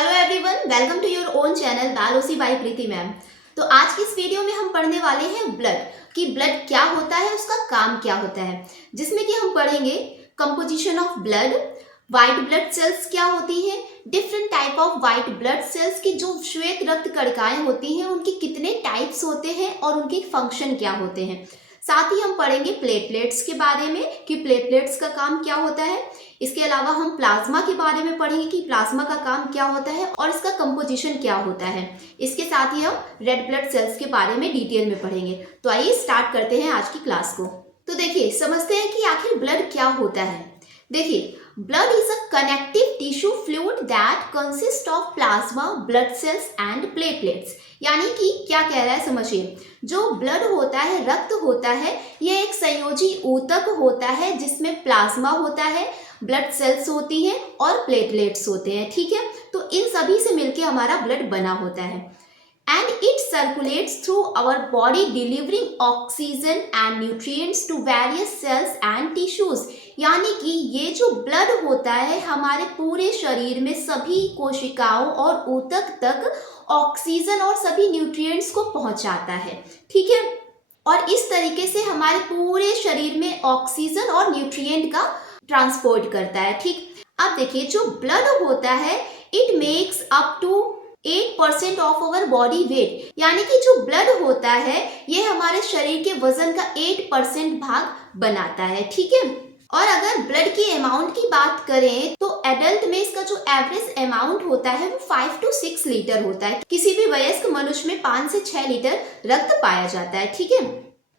Hello everyone, welcome to your own channel biology by Preeti ma'am. तो आज की इस वीडियो में हम पढ़ने वाले हैं ब्लड कि ब्लड क्या होता है, उसका काम क्या होता है, जिसमें कि हम पढ़ेंगे composition of blood, white blood sales क्या होती हैं, different type of white blood sales की जो श्वेत रक्त कणिकाएं होती हैं उनके कितने टाइप्स होते हैं और उनके फंक्शन क्या होते हैं। साथ ही हम पढ़ेंगे प्लेटलेट्स के बारे में कि प्लेटलेट्स का काम क्या होता है। इसके अलावा हम प्लाज्मा के बारे में पढ़ेंगे कि प्लाज्मा का काम क्या होता है और इसका कंपोजिशन क्या होता है। इसके साथ ही हम रेड ब्लड सेल्स के बारे में डिटेल में पढ़ेंगे। तो आइए स्टार्ट करते हैं आज की क्लास को। तो देखिए, समझते हैं कि आखिर ब्लड क्या होता है। देखिए, blood is a connective tissue fluid that consist of plasma, blood cells and platelets. यानी कि क्या कह रहा है समझिए, जो ब्लड होता है, रक्त होता है, यह एक संयोजी ऊतक होता है जिसमें प्लाज्मा होता है, ब्लड सेल्स होती हैं और प्लेटलेट्स होते हैं। ठीक है, तो इन सभी से मिलकर हमारा ब्लड बना होता है and it circulates through our body delivering oxygen and nutrients to various cells and tissues। यानी कि ये जो ब्लड होता है हमारे पूरे शरीर में सभी कोशिकाओं और ऊतक तक ऑक्सीजन और सभी न्यूट्रिएंट्स को पहुंचाता है। ठीक है, और इस तरीके से हमारे पूरे शरीर में ऑक्सीजन और न्यूट्रिएंट का ट्रांसपोर्ट करता है। ठीक, अब देखिए, जो ब्लड होता है it makes up to 8% of our body weight. यानी कि जो ब्लड होता है ये हमारे शरीर के वजन का 8% भाग बनाता है। ठीक है, और अगर ब्लड की अमाउंट की बात करें तो एडल्ट में इसका जो एवरेज अमाउंट होता है वो 5 to 6 लीटर होता है। किसी भी वयस्क मनुष्य में 5 से 6 लीटर रक्त पाया जाता है। ठीक है,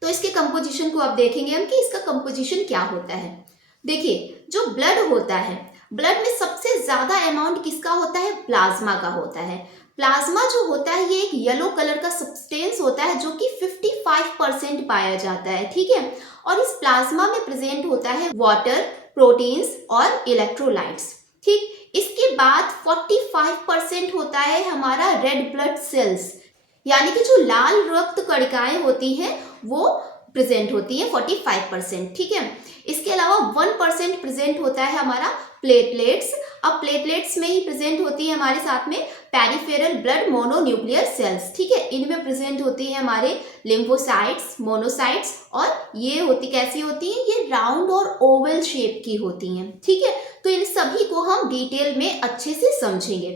तो इसके कंपोजिशन को अब देखेंगे हम कि इसका कंपोजिशन क्या होता है। देखिए, जो ब्लड होता है, ब्लड में सबसे ज्यादा अमाउंट किसका होता है? प्लाज्मा का होता है। प्लाज्मा जो होता है ये एक येलो कलर का सब्सटेंस होता है जो कि 55% पाया जाता है। ठीक है, और इस प्लाज्मा में प्रेजेंट होता है वाटर, प्रोटीन्स और इलेक्ट्रोलाइट्स। ठीक, इसके बाद 45% होता है हमारा रेड ब्लड सेल्स, यानी कि जो लाल रक्त कणिकाएं होती हैं वो प्रेजेंट होती है 45%। ठीक है, इसके अलावा 1% प्रेजेंट होता है हमारा प्लेटलेट्स। अब प्लेटलेट्स में ही प्रेजेंट होती है हमारे साथ में पेरिफेरल ब्लड मोनोन्यूक्लियर सेल्स। ठीक है, इनमें प्रेजेंट होती है हमारे लिम्फोसाइट्स, मोनोसाइट्स, और ये होती कैसी होती है? ये राउंड और ओवल शेप की होती हैं। ठीक है, तो इन सभी को हम डिटेल में अच्छे से समझेंगे।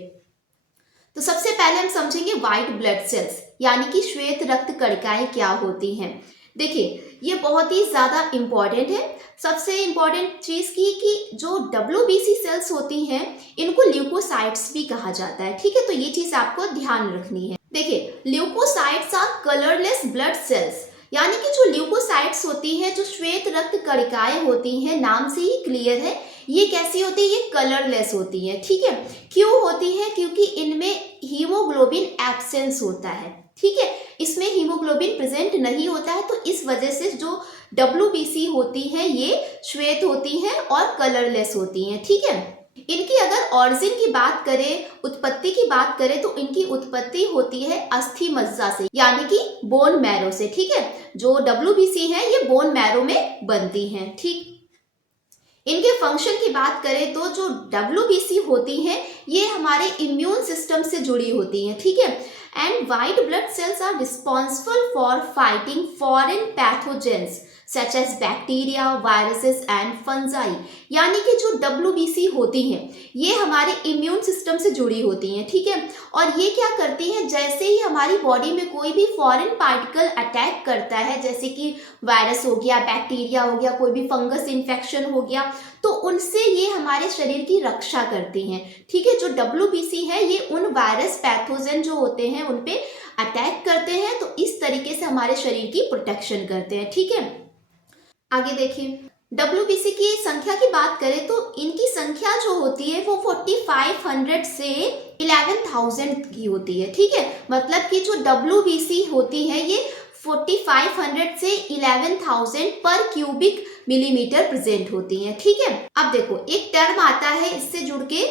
तो सबसे पहले हम समझेंगे व्हाइट ब्लड सेल्स, यानी कि श्वेत रक्त कणिकाएं क्या होती हैं। देखिए, ये बहुत ही ज़्यादा इम्पॉर्टेंट है। सबसे इम्पॉर्टेंट चीज़ की कि जो WBC सेल्स होती हैं इनको ल्यूकोसाइट्स भी कहा जाता है। ठीक है, तो ये चीज़ आपको ध्यान रखनी है। देखिए, leucocytes are colourless blood cells, यानी कि जो ल्यूकोसाइट्स होती हैं, जो श्वेत रक्त कणिकाएं होती हैं, नाम से ही क्लियर है, ये कैसी होती है? ये कलरलेस होती है। ठीक है, क्यों होती है? क्योंकि इनमें हीमोग्लोबिन एब्सेंस होता है। ठीक है, इसमें हीमोग्लोबिन प्रेजेंट नहीं होता है, तो इस वजह से जो WBC होती हैं ये श्वेत होती हैं और कलरलेस होती हैं। ठीक है, इनकी अगर ऑरिजिन की बात करें, उत्पत्ति की बात करें, तो इनकी उत्पत्ति होती है अस्थि मज्जा से, यानी कि बोन मैरो से। ठीक है, जो WBC है ये बोन मैरो में बनती हैं। ठीक, इनके फंक्शन की बात करें तो जो WBC होती हैं ये हमारे इम्यून सिस्टम से जुड़ी होती हैं। ठीक है, and white blood cells are responsible for fighting foreign pathogens such as bacteria, viruses and fungi. यानी कि जो WBC होती हैं ये हमारे इम्यून सिस्टम से जुड़ी होती हैं। ठीक है, और ये क्या करती हैं, जैसे ही हमारी बॉडी में कोई भी फॉरेन पार्टिकल अटैक करता है, जैसे कि वायरस हो गया, बैक्टीरिया हो गया, कोई भी फंगस इन्फेक्शन हो गया, तो उनसे ये हमारे शरीर की रक्षा करती हैं। ठीक है, जो WBC है ये उन वायरस पैथोजन जो होते हैं उन पे अटैक करते हैं, तो इस तरीके से हमारे शरीर की प्रोटेक्शन करते हैं। ठीक है, आगे देखिए, WBC की संख्या की बात करें तो इनकी संख्या जो होती है वो 4500 से 11,000 की होती है। ठीक है, मतलब कि जो WBC होती है ये 4500 से 11,000 पर क्यूबिक मिलीमीटर प्रेजेंट होती हैं। ठीक है, अब देखो, एक टर्म आता है इससे जुड़ के,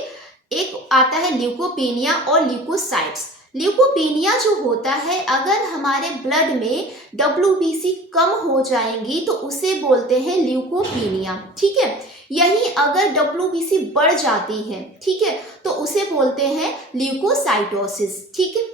एक आता है ल्यूकोपेनिया और ल्यूकोसाइट्स। ल्यूकोपीनिया जो होता है, अगर हमारे ब्लड में WBC कम हो जाएंगी तो उसे बोलते हैं ल्यूकोपीनिया, ठीक है। यही अगर WBC बढ़ जाती है, ठीक है, तो उसे बोलते हैं ल्यूकोसाइटोसिस, ठीक है।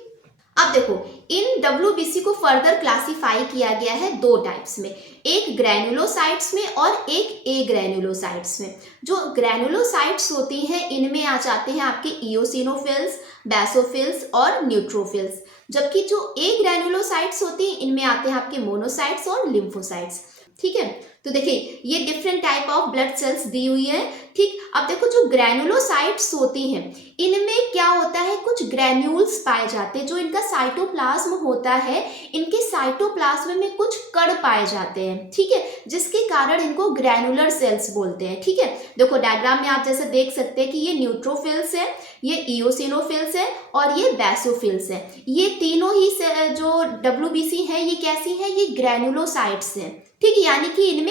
अब देखो, इन WBC को फर्दर क्लासिफाई किया गया है दो टाइप्स में, एक ग्रैनुलोसाइट्स में और एक ए ग्रैनुलोसाइट्स में। जो ग्रैनुलोसाइट्स होती हैं इनमें आ जाते हैं आपके इओसिनोफिल्स, बेसोफिल्स और न्यूट्रोफिल्स, जबकि जो ए ग्रैनुलोसाइट्स होती हैं इनमें आते हैं आपके मोनोसाइट्स और लिम्फोसाइट्स, ठीक है। तो देखिए ये different type of blood cells दी हुई है, ठीक। अब देखो जो ग्रैनुलोसाइट्स होती हैं इनमें क्या होता है, कुछ ग्रैन्यूल्स पाए जाते हैं। जो इनका साइटोप्लाज्म होता है, इनके साइटोप्लाज्म में कुछ कण पाए जाते हैं, ठीक है, जिसके कारण इनको ग्रैनुलर सेल्स बोलते हैं, ठीक है। देखो डायग्राम में आप जैसे देख सकते हैं कि ये न्यूट्रोफिल्स है, ये इओसिनोफिल्स है और ये बेसोफिल्स है। ये तीनों ही जो WBC है ये कैसी है, ये ग्रैनुलोसाइट्स हैं, ठीक है। यानी कि इनमें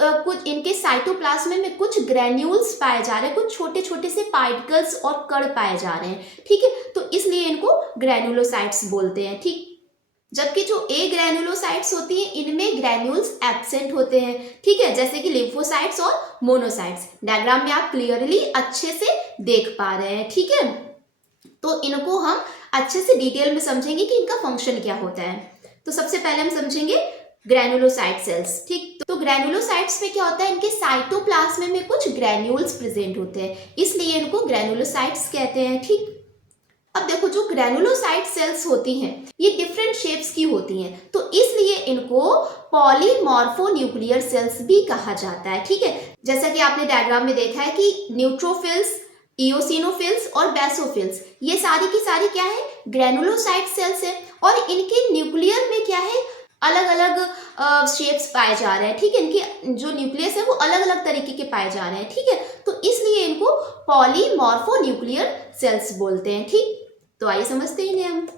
कुछ इनके साइटोप्लाज्म में कुछ ग्रैन्यूल्स पाए जा रहे हैं, कुछ छोटे छोटे से पार्टिकल्स और कण पाए जा रहे हैं, ठीक है। तो इसलिए इनको ग्रैनुलोसाइट्स बोलते हैं, ठीक। जबकि जो ए ग्रैनुलोसाइट्स होती हैं इनमें ग्रैन्यूल्स एब्सेंट होते हैं, ठीक है, जैसे कि लिम्फोसाइट्स और मोनोसाइट्स। डायग्राम में आप क्लियरली अच्छे से देख पा रहे हैं, ठीक है। तो इनको हम अच्छे से डिटेल में समझेंगे कि इनका फंक्शन क्या होता है। तो सबसे पहले हम समझेंगे ग्रैनुलोसाइट सेल्स, ठीक। तो ग्रैनुलोसाइट्स में क्या होता है, इनके साइटोप्लाज्म में कुछ ग्रैन्यूल्स प्रेजेंट होते हैं, इसलिए इनको ग्रैनुलोसाइट्स कहते हैं, ठीक। अब देखो जो ग्रैनुलोसाइट सेल्स होती हैं ये डिफरेंट शेप्स की होती हैं, तो इसलिए इनको पॉलीमॉर्फोन्यूक्लियर सेल्स भी कहा जाता है, ठीक है। जैसा कि आपने डायग्राम में देखा है कि न्यूट्रोफिल्स, इओसिनोफिल्स और बेसोफिल्स ये सारी की सारी क्या है, ग्रैनुलोसाइट सेल्स है, और इनके न्यूक्लियर में क्या है, अलग अलग शेप्स पाए जा रहे हैं, ठीक है। इनके जो न्यूक्लियस है वो अलग अलग तरीके के पाए जा रहे हैं, ठीक है। तो इसलिए इनको पॉलीमॉर्फोन्यूक्लियर सेल्स बोलते हैं, ठीक। तो आइए समझते हैं इन्हें हम।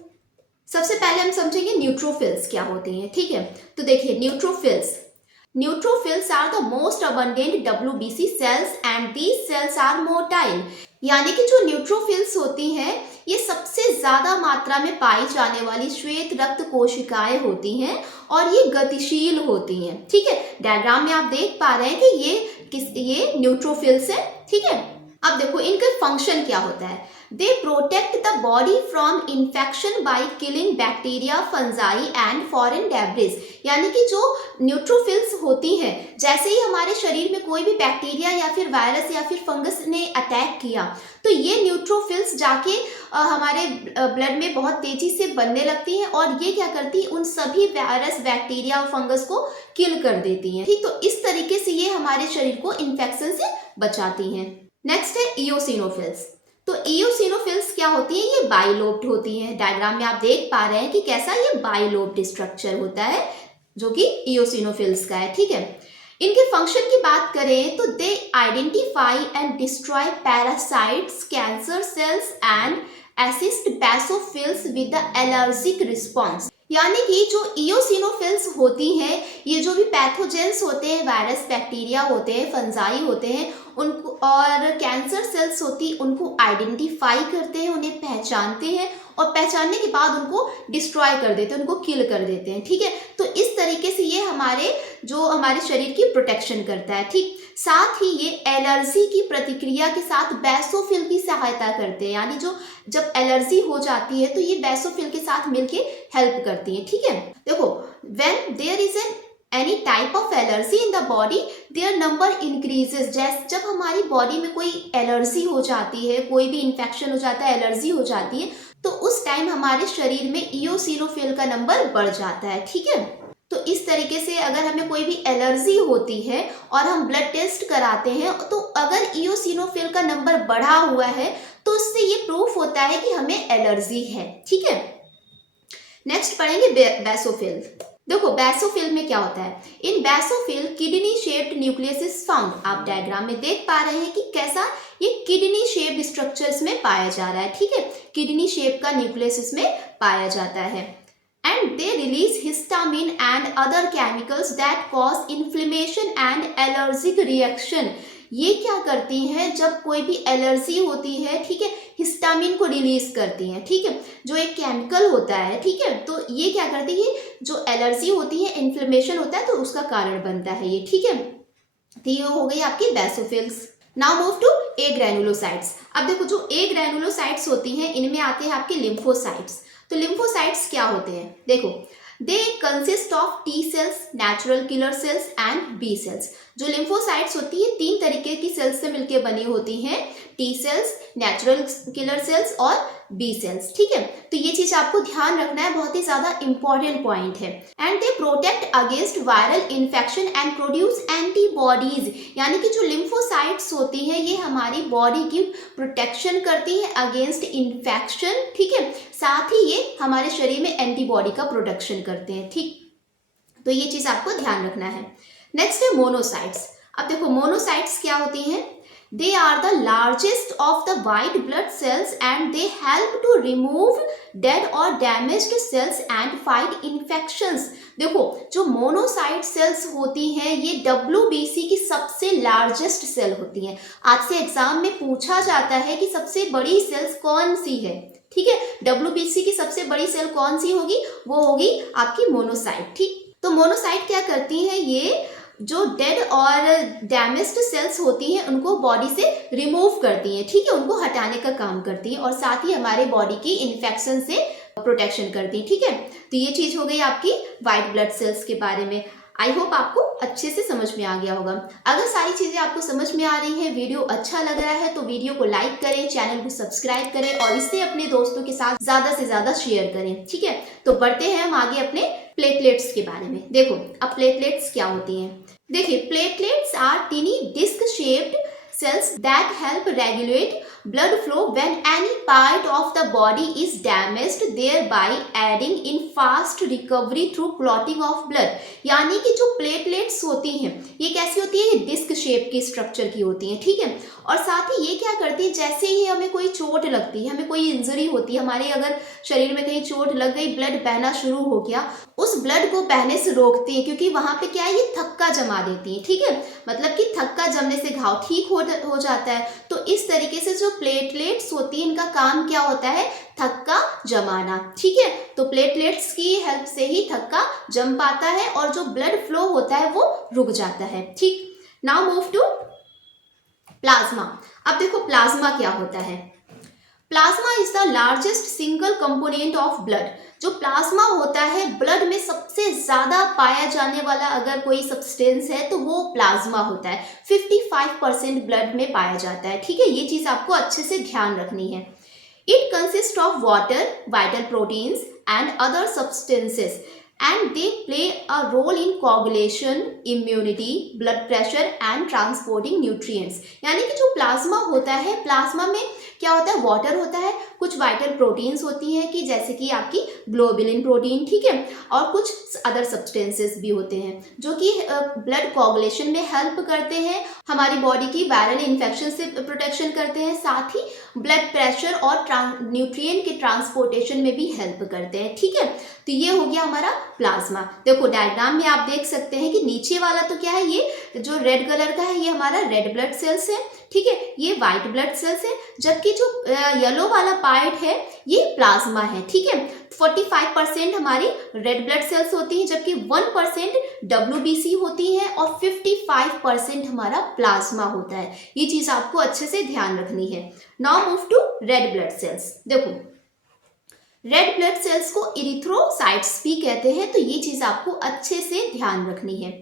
सबसे पहले हम समझेंगे न्यूट्रोफिल्स क्या होते हैं, ठीक है। तो देखिए neutrophils are the most abundant WBC cells and these cells are motile. यानी कि जो न्यूट्रोफिल्स होती हैं ये सबसे ज्यादा मात्रा में पाई जाने वाली श्वेत रक्त कोशिकाएं होती हैं और ये गतिशील होती हैं, ठीक है। डायग्राम में आप देख पा रहे हैं कि ये न्यूट्रोफिल्स है, ठीक है। अब देखो इनका फंक्शन क्या होता है, they protect the body from infection by killing bacteria, fungi and foreign debris. यानी कि जो न्यूट्रोफिल्स होती हैं, जैसे ही हमारे शरीर में कोई भी बैक्टीरिया या फिर वायरस या फिर फंगस ने अटैक किया तो ये न्यूट्रोफिल्स जाके हमारे ब्लड में बहुत तेजी से बनने लगती हैं और ये क्या करती है, उन सभी वायरस, बैक्टीरिया और फंगस को किल कर देती हैं, ठीक। तो इस तरीके से ये हमारे शरीर को इन्फेक्शन से बचाती हैं। नेक्स्ट है इओसिनोफिल्स। तो इओसिनोफिल्स क्या होती हैं, ये बाइलोब्ड होती हैं। डायग्राम में आप देख पा रहे हैं कि कैसा ये बाइलोब्ड स्ट्रक्चर होता है जो कि इओसिनोफिल्स का है, ठीक है। इनके फंक्शन की बात करें तो they identify and destroy parasites, cancer cells and assist basophils with the allergic response. यानी कि जो इओसिनोफिल्स होती हैं ये जो भी पैथोजेंस होते हैं, वायरस, बैक्टीरिया होते हैं, फंजाई होते हैं, उनको और कैंसर सेल्स होती उनको आइडेंटिफाई करते हैं, उन्हें पहचानते हैं और पहचानने के बाद उनको डिस्ट्रॉय कर देते हैं, उनको किल कर देते हैं, ठीक है। तो इस तरीके से ये हमारे शरीर की प्रोटेक्शन करता है, ठीक। साथ ही ये एलर्जी की प्रतिक्रिया के साथ बेसोफिल की सहायता करते हैं, यानी जब एलर्जी हो जाती है तो ये बेसोफिल के साथ मिलके हेल्प करती है, ठीक है। देखो when there is any type of allergy in the body their number increases. जब हमारी बॉडी में कोई एलर्जी हो जाती है, कोई भी इन्फेक्शन हो जाता है, एलर्जी हो जाती है, तो उस टाइम हमारे शरीर में इओसिनोफिल का नंबर बढ़ जाता है, ठीक है। तो इस तरीके से अगर हमें कोई भी एलर्जी होती है और हम ब्लड टेस्ट कराते हैं तो अगर इओसिनोफिल का नंबर बढ़ा हुआ है तो उससे ये प्रूफ होता है कि हमें एलर्जी है, ठीक है। नेक्स्ट पढ़ेंगे बेसोफिल। देखो बेसोफिल में क्या होता है, in basophil kidney shaped nucleus is found. आप डायग्राम में देख पा रहे हैं कि कैसा ये किडनी शेप्ड स्ट्रक्चर इसमें पाया जा रहा है, ठीक है। किडनी शेप का न्यूक्लियस इसमें पाया जाता है and they release histamine and other chemicals that cause inflammation and allergic reaction। ये क्या करती हैं, जब कोई भी एलर्जी होती है, ठीक है, हिस्टामिन को रिलीज करती हैं, ठीक है, जो एक केमिकल होता है, ठीक है। तो ये क्या करती है, जो एलर्जी होती है, इन्फ्लेमेशन होता है, तो उसका कारण बनता है ये, ठीक है। तो ये हो गई आपकी basophils. Now move to agranulocytes. अब देखो जो ए ग्रैनुलोसाइट्स होती हैं, इनमें आते हैं आपके लिम्फोसाइट्स। तो लिम्फोसाइट्स क्या होते हैं, देखो they consist of T cells, natural killer cells and B cells. जो लिम्फोसाइट्स होती है 3 तरीके की सेल्स से मिलकर बनी होती हैं, T cells, natural killer sales और बी सेल्स, ठीक है। तो ये चीज आपको ध्यान रखना है, बहुत ही ज्यादा इंपॉर्टेंट पॉइंट है। And they protect against viral infection and produce antibodies, यानी कि जो लिम्फोसाइट्स होती हैं ये हमारी बॉडी की प्रोटेक्शन करती है अगेंस्ट इन्फेक्शन, ठीक है। साथ ही ये हमारे शरीर में एंटीबॉडी का प्रोडक्शन करते हैं, ठीक। तो ये चीज आपको ध्यान रखना है। नेक्स्ट है मोनोसाइट्स। अब देखो मोनोसाइट्स क्या होती हैं, they are the largest of the white blood cells and they help to remove dead or damaged cells and fight infections। देखो जो मोनोसाइट सेल्स होती हैं ये WBC की सबसे लार्जेस्ट सेल होती हैं। आपसे एग्जाम में पूछा जाता है कि सबसे बड़ी सेल्स कौन सी है, ठीक है। WBC की सबसे बड़ी सेल कौन सी होगी, वो होगी आपकी मोनोसाइट, ठीक। तो मोनोसाइट क्या करती हैं, ये जो डेड और डैमेज्ड सेल्स होती हैं उनको बॉडी से रिमूव करती हैं, ठीक है, उनको हटाने का काम करती हैं और साथ ही हमारे बॉडी की इन्फेक्शन से प्रोटेक्शन करती हैं, ठीक है। तो ये चीज हो गई आपकी वाइट ब्लड सेल्स के बारे में। आई होप आपको अच्छे से समझ में आ गया होगा। अगर सारी चीजें आपको समझ में आ रही हैं, वीडियो अच्छा लग रहा है तो वीडियो को लाइक करें, चैनल को सब्सक्राइब करें और इसे अपने दोस्तों के साथ ज्यादा से ज्यादा शेयर करें, ठीक है। तो बढ़ते हैं हम आगे अपने प्लेटलेट्स के बारे में। देखो अब प्लेटलेट्स क्या होती हैं, देखिए platelets are tiny disc shaped cells that help regulate blood flow when any part of the body is damaged, thereby aiding in fast recovery through clotting of blood। यानी कि जो प्लेटलेट्स होती हैं ये कैसी होती है, ये डिस्क शेप की स्ट्रक्चर की होती हैं, ठीक है। और साथ ही ये क्या करती है, जैसे ही हमें कोई चोट लगती है, हमें कोई इंजरी होती है, हमारे अगर शरीर में कहीं चोट लग गई, ब्लड बहना शुरू हो गया, उस ब्लड को बहने से रोकती है, क्योंकि वहां पे क्या है, ये थक्का जमा देती है, ठीक है। मतलब कि थक्का जमने से घाव ठीक हो जाता है। तो इस तरीके से जो प्लेटलेट्स होती है इनका काम क्या होता है, थक्का जमाना, ठीक है। तो प्लेटलेट्स की हेल्प से ही थक्का जम पाता है और जो ब्लड फ्लो होता है वो रुक जाता है, ठीक। Now move to plasma. अब देखो प्लाज्मा क्या होता है, plasma is the largest single component of blood. जो प्लाज्मा होता है ब्लड में सबसे ज्यादा पाया जाने वाला अगर कोई सब्सटेंस है तो वो प्लाज्मा होता है। 55% ब्लड में पाया जाता है, ठीक है। ये चीज आपको अच्छे से ध्यान रखनी है। It consist of water, vital proteins and other substances and they play a role in coagulation, immunity, blood pressure and transporting nutrients। यानी कि जो प्लाज्मा होता है, प्लाज्मा में क्या होता है, वाटर होता है, कुछ वाइटल प्रोटीन्स होती हैं कि जैसे कि आपकी ग्लोबुलिन प्रोटीन, ठीक है, और कुछ अदर सब्सटेंसेस भी होते हैं जो कि ब्लड कोगुलेशन में हेल्प करते हैं, हमारी बॉडी की वायरल इन्फेक्शन से प्रोटेक्शन करते हैं, साथ ही ब्लड प्रेशर और न्यूट्रिएंट के ट्रांसपोर्टेशन में भी हेल्प करते हैं, ठीक है। तो ये हो गया हमारा प्लाज्मा। देखो डायग्राम में आप देख सकते हैं कि नीचे वाला तो क्या है, ये जो रेड कलर का है ये हमारा रेड ब्लड सेल्स है, ठीक है, ये व्हाइट ब्लड सेल्स है, जबकि जो येलो वाला पार्ट है ये प्लाज्मा है, ठीक है। 45% हमारी रेड ब्लड सेल्स होती हैं, जबकि 1% WBC होती है और 55% हमारा प्लाज्मा होता है। ये चीज आपको अच्छे से ध्यान रखनी है। Now move to red blood cells. देखो रेड ब्लड सेल्स को इरिथ्रोसाइट्स भी कहते हैं, तो ये चीज आपको अच्छे से ध्यान रखनी है।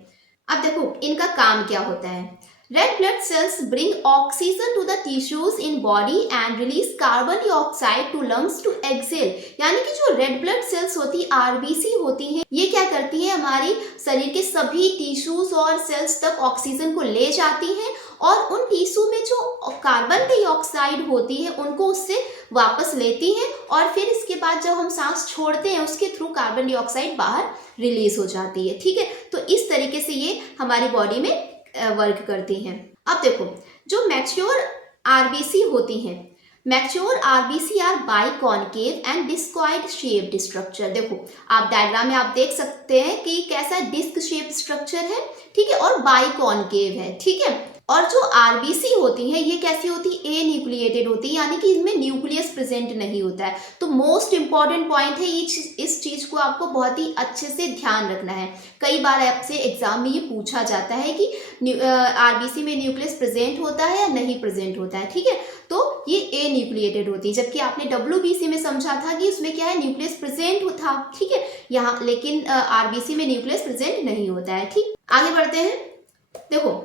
अब देखो इनका काम क्या होता है। Red blood cells bring oxygen to the tissues in body and release carbon dioxide to lungs to exhale। यानी कि जो रेड ब्लड सेल्स होती RBC होती हैं, ये क्या करती है, हमारी शरीर के सभी टिश्यूज और सेल्स तक ऑक्सीजन को ले जाती हैं और उन टिश्यू में जो कार्बन डाइऑक्साइड होती है उनको उससे वापस लेती हैं और फिर इसके बाद जब हम सांस छोड़ते हैं उसके थ्रू कार्बन डाइऑक्साइड बाहर रिलीज हो जाती है, ठीक है। तो इस तरीके से ये हमारी बॉडी में वर्क करती हैं। अब देखो जो मैच्योर आरबीसी होती हैं, mature RBC are biconcave and discoid shaped structure. देखो आप डायग्राम में आप देख सकते हैं कि कैसा डिस्क शेप स्ट्रक्चर है, ठीक है, और बाइकॉनकेव है, ठीक है। और जो आरबीसी होती है ये कैसी होती है, ए न्यूक्लिएटेड होती है, यानी कि इनमें न्यूक्लियस प्रेजेंट नहीं होता है। तो मोस्ट इंपॉर्टेंट पॉइंट है इस चीज को आपको बहुत ही अच्छे से ध्यान रखना है। कई बार आपसे एग्जाम में ये पूछा जाता है कि आरबीसी में न्यूक्लियस प्रेजेंट होता है या नहीं प्रेजेंट होता है, ठीक है। तो ये ए न्यूक्लिएटेड होती है, जबकि आपने डब्ल्यूबीसी में समझा था कि उसमें क्या है, न्यूक्लियस प्रेजेंट था, ठीक है। यहाँ लेकिन आरबीसी में न्यूक्लियस प्रेजेंट नहीं होता है, ठीक। आगे बढ़ते हैं। देखो,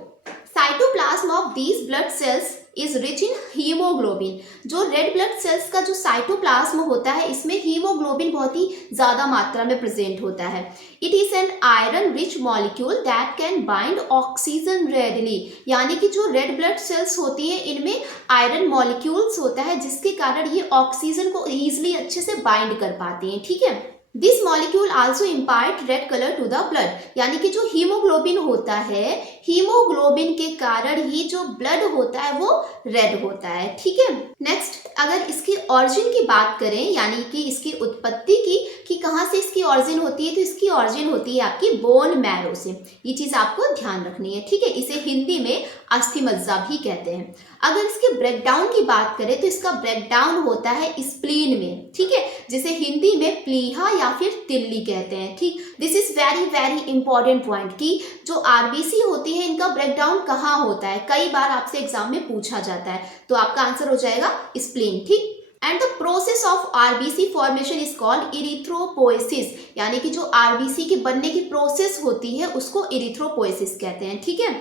cytoplasm of these blood cells is rich in haemoglobin. जो रेड ब्लड सेल्स का जो साइटोप्लाज्म होता है इसमें हीमोग्लोबिन बहुत ही ज्यादा मात्रा में प्रेजेंट होता है। It is an iron rich molecule that can bind oxygen readily, यानी कि जो रेड ब्लड सेल्स होती है इनमें आयरन मॉलिक्यूल्स होता है जिसके कारण ये ऑक्सीजन को ईजिली अच्छे से बाइंड कर पाते हैं, ठीक है। This molecule also impart red colour to the blood, यानी कि जो हीमोग्लोबिन होता है, हीमोग्लोबिन के कारण ही जो ब्लड होता है वो रेड होता है, ठीक है। नेक्स्ट, अगर इसकी ऑरिजिन की बात करें, यानी कि इसकी उत्पत्ति की कि कहाँ से इसकी ऑरिजिन होती है, तो इसकी ऑरिजिन होती है आपकी बोन मैरो से। ये चीज आपको ध्यान रखनी है, ठीक है। इसे हिंदी में अस्थि मज्जा भी कहते हैं। अगर इसके ब्रेकडाउन की बात करें तो इसका ब्रेकडाउन होता है स्प्लीन में, ठीक है, जिसे हिंदी में प्लीहा या फिर तिल्ली कहते हैं, ठीक। This is very very important point कि जो आरबीसी होती है इनका ब्रेकडाउन कहाँ होता है, कई बार आपसे एग्जाम में पूछा जाता है, तो आपका आंसर हो जाएगा स्प्लीन, ठीक। And the process of RBC formation is called erythropoiesis, यानी कि जो आरबीसी के बनने की प्रोसेस होती है उसको इरिथ्रोपोएसिस कहते हैं, ठीक है।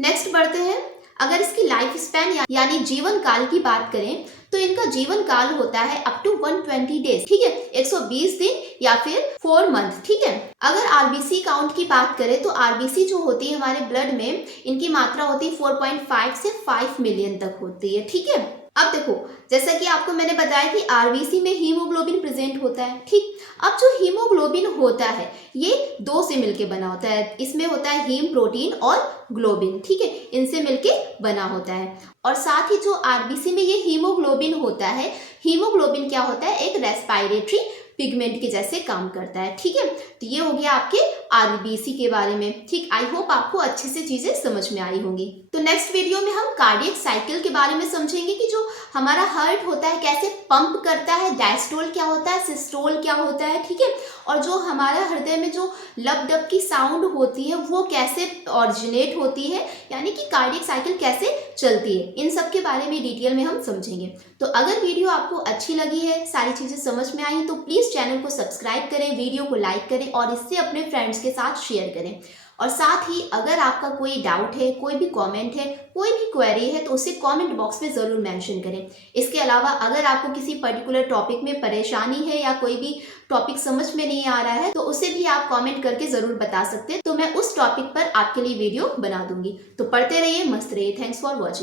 नेक्स्ट बढ़ते हैं। अगर इसकी लाइफ स्पैन यानी जीवन काल की बात करें तो इनका जीवन काल होता है अप टू 120 डेज, ठीक है, 120 दिन या फिर 4 मंथ, ठीक है। अगर आरबीसी काउंट की बात करें तो आरबीसी जो होती है हमारे ब्लड में इनकी मात्रा होती है 4.5 से 5 मिलियन तक होती है, ठीक है। अब देखो, जैसा कि आपको मैंने बताया कि आरबीसी में हीमोग्लोबिन प्रेजेंट होता है, ठीक। अब जो हीमोग्लोबिन होता है ये 2 से मिलके बना होता है, इसमें होता है हीम प्रोटीन और ग्लोबिन, ठीक है, इनसे मिलके बना होता है। और साथ ही जो आरबीसी में ये हीमोग्लोबिन होता है, हीमोग्लोबिन क्या होता है, एक रेस्पिरेटरी पिगमेंट के जैसे काम करता है, ठीक है। तो ये हो गया आपके आरबीसी के बारे में, ठीक। आई होप आपको अच्छे से चीजें समझ में आई होंगी। तो नेक्स्ट वीडियो में हम कार्डियक साइकिल के बारे में समझेंगे कि जो हमारा हार्ट होता है कैसे पंप करता है, डायस्टोल क्या होता है, सिस्टोल क्या होता है, ठीक है। और जो हमारा हृदय में जो लब डब की साउंड होती है वो कैसे ऑरिजिनेट होती है, यानी कि कार्डियक साइकिल कैसे चलती है, इन सब के बारे में डिटेल में हम समझेंगे। तो अगर वीडियो आपको अच्छी लगी है, सारी चीजें समझ में आई, तो प्लीज चैनल को सब्सक्राइब करें, वीडियो को लाइक करें और इससे अपने फ्रेंड्स के साथ शेयर करें। और साथ ही अगर आपका कोई डाउट है, कोई भी कमेंट है, कोई भी क्वेरी है, तो उसे कमेंट बॉक्स में ज़रूर मेंशन करें। इसके अलावा अगर आपको किसी पर्टिकुलर टॉपिक में परेशानी है या कोई भी टॉपिक समझ में नहीं आ रहा है तो उसे भी आप कमेंट करके ज़रूर बता सकते हैं, तो मैं उस टॉपिक पर आपके लिए वीडियो बना दूंगी। तो पढ़ते रहिए, मस्त रहिए। Thanks for watching.